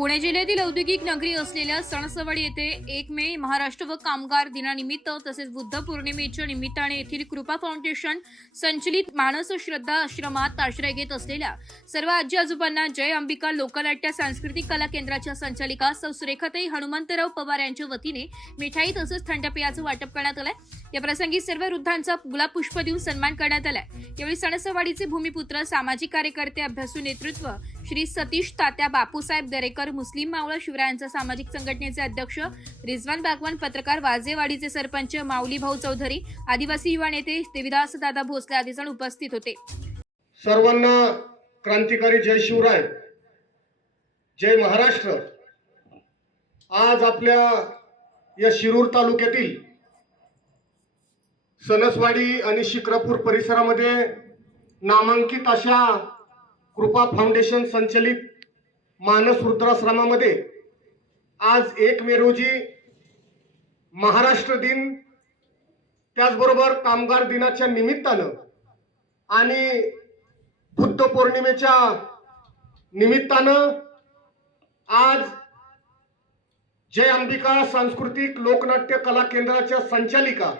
पुणे जिल्ह्यातील औद्योगिक नगरी असलेल्या सणसवाडी येथे 1 मे महाराष्ट्र व कामगार दिनानिमित्त तसेच बुद्ध पौर्णिमेच्या निमित्ताने येथील कृपा फाउंडेशन संचलित मानस श्रद्धा आश्रमात आश्रय घेत असलेल्या सर्व आजी आजोबांना जय अंबिका लोकनाट्य सांस्कृतिक कला केंद्राच्या संचालिका सौ सुरेखाताई हनुमंतराव पवार यांच्या वतीने मिठाई तसेच थंड पेयाचं वाटप करण्यात आलंय। या प्रसंगी सर्व वृद्धांचा गुलाब पुष्प देऊन सन्मान करण्यात आलाय। यावेळी सणसवाडीचे भूमिपुत्र सामाजिक कार्यकर्ते अभ्यासू नेतृत्व श्री सतीश तात्या बापूसाहेब दरेकर, मुस्लिम मावळ शिवरायांचा सामाजिक संघटनेचे अध्यक्ष रिजवान बागवान, पत्रकार वाजेवाडीचे सरपंच माऊली भाऊ चौधरी, आदिवासी युवा नेते देविदास दादा भोसले आदी जण उपस्थित होते। सर्वांना क्रांतिकारी जय शिवराय, जय महाराष्ट्र। आज आपल्या या शिरूर तालुक्यातील सणसवाडी आणि शिक्रापूर परिसरामध्ये नामांकित अशा कृपा फाउंडेशन संचलित मानस वृद्धाश्रमामध्ये आज 1 मे रोजी महाराष्ट्र दिन, त्याचबरोबर कामगार दिनाच्या निमित्तानं आणि बुद्ध पौर्णिमेच्या निमित्तानं आज जय अंबिका सांस्कृतिक लोकनाट्य कला केंद्राच्या संचालिका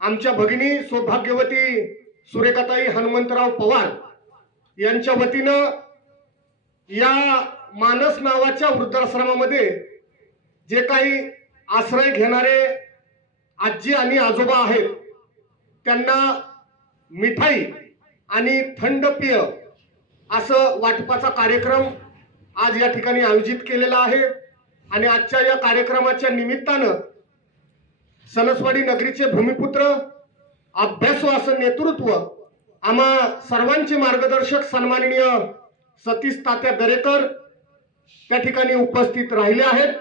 आमच्या भगिनी सौभाग्यवती सुरेखाताई हनुमंतराव पवार यांच्या वतीनं या मानस नावाच्या वृद्धाश्रमामध्ये जे काही आश्रय घेणारे आजी आणि आजोबा आहेत त्यांना मिठाई आणि थंड पेय असं वाटपाचा कार्यक्रम आज या ठिकाणी आयोजित केलेला आहे। आणि आजच्या या कार्यक्रमाच्या निमित्तानं सणसवाडी नगरीचे भूमिपुत्र अभ्यासू असं नेतृत्व आम्हा सर्वांचे मार्गदर्शक सन्माननीय सतीश तात्या दरेकर त्या ठिकाणी उपस्थित राहिले आहेत।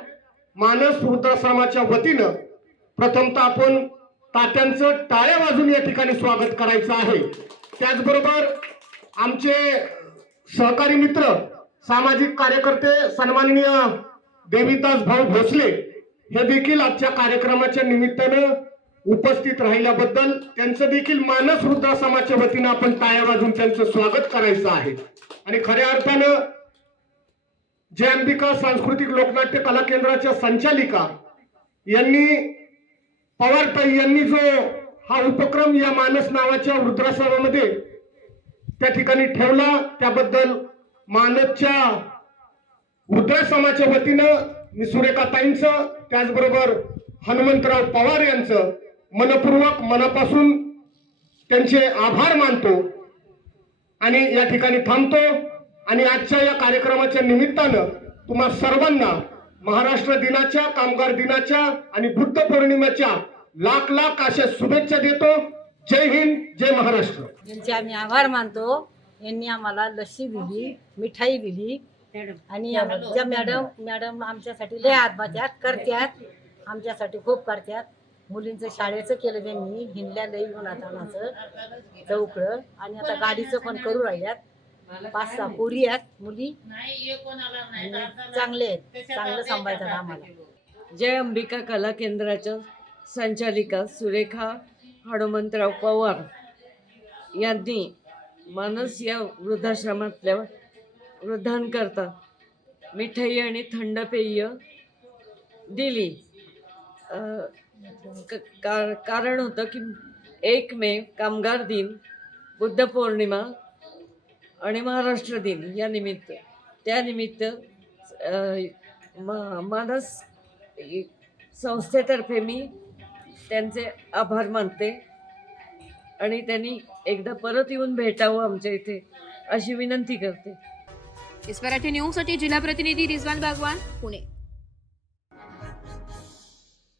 मानस वृद्धाश्रमाच्या वतीनं प्रथमतः आपण तात्यांचं टाळ्या वाजून या ठिकाणी स्वागत करायचं आहे। त्याचबरोबर आमचे सहकारी मित्र सामाजिक कार्यकर्ते सन्माननीय देविदास भाऊ भोसले हे देखील आजच्या कार्यक्रमाच्या निमित्तानं उपस्थित राहिल्याबद्दल त्यांचं देखील मानस वृद्धाश्रमाच्या वतीनं आपण टाळ्या वाजून त्यांचं स्वागत करायचं आहे। आणि खऱ्या अर्थानं जय अंबिका सांस्कृतिक लोकनाट्य कला केंद्राच्या संचालिका यांनी पवारताई यांनी जो हा उपक्रम या मानस नावाच्या वृद्धाश्रमामध्ये त्या ठिकाणी ठेवला त्याबद्दल मानसच्या वृद्धाश्रमाच्या वतीनं मी सुरेखाताईंचं त्याचबरोबर हनुमंतराव पवार यांचं मनपूर्वक मनापासून त्यांचे आभार मानतो आणि या ठिकाणी थांबतो। आणि आजच्या या कार्यक्रमाच्या निमित्तानं तुम्हा सर्वांना महाराष्ट्र दिनाच्या, कामगार दिनाच्या आणि बुद्ध पौर्णिमेच्या लाख लाख अशा शुभेच्छा देतो। जय हिंद, जय महाराष्ट्र। यांचे आम्ही आभार मानतो। यांनी आम्हाला लस्सी दिली, मिठाई दिली आणि आमच्या मॅडम आमच्यासाठी लय हातभात्यात करत्यात, आमच्यासाठी खूप करत्यात। मुलींचं शाळेचं केलं त्यांनी, हिंडल्या लई उन्हातानाचं चौकडं आणि आता गाडीचं पण करू राहिल्यात। 5-6 पोरी आहेत मुली, चांगले आहेत, चांगलं सांभाळतात आम्हाला। जय अंबिका कला केंद्राच्या संचालिका सुरेखा हनुमंतराव पवार यांनी मानस या वृद्धाश्रमातल्या वृद्धांकरता मिठाई आणि थंड पेय दिली। कारण होतं की 1 मे कामगार दिन, बुद्ध पौर्णिमा आणि महाराष्ट्र दिन या निमित्त त्यानिमित्त मानस संस्थेतर्फे मी त्यांचे आभार मानते आणि त्यांनी एकदा परत येऊन भेटावं आमच्या इथे अशी विनंती करते। इस मराठी न्यूज साठी जिल्हा प्रतिनिधी रिजवान बागवान, पुणे।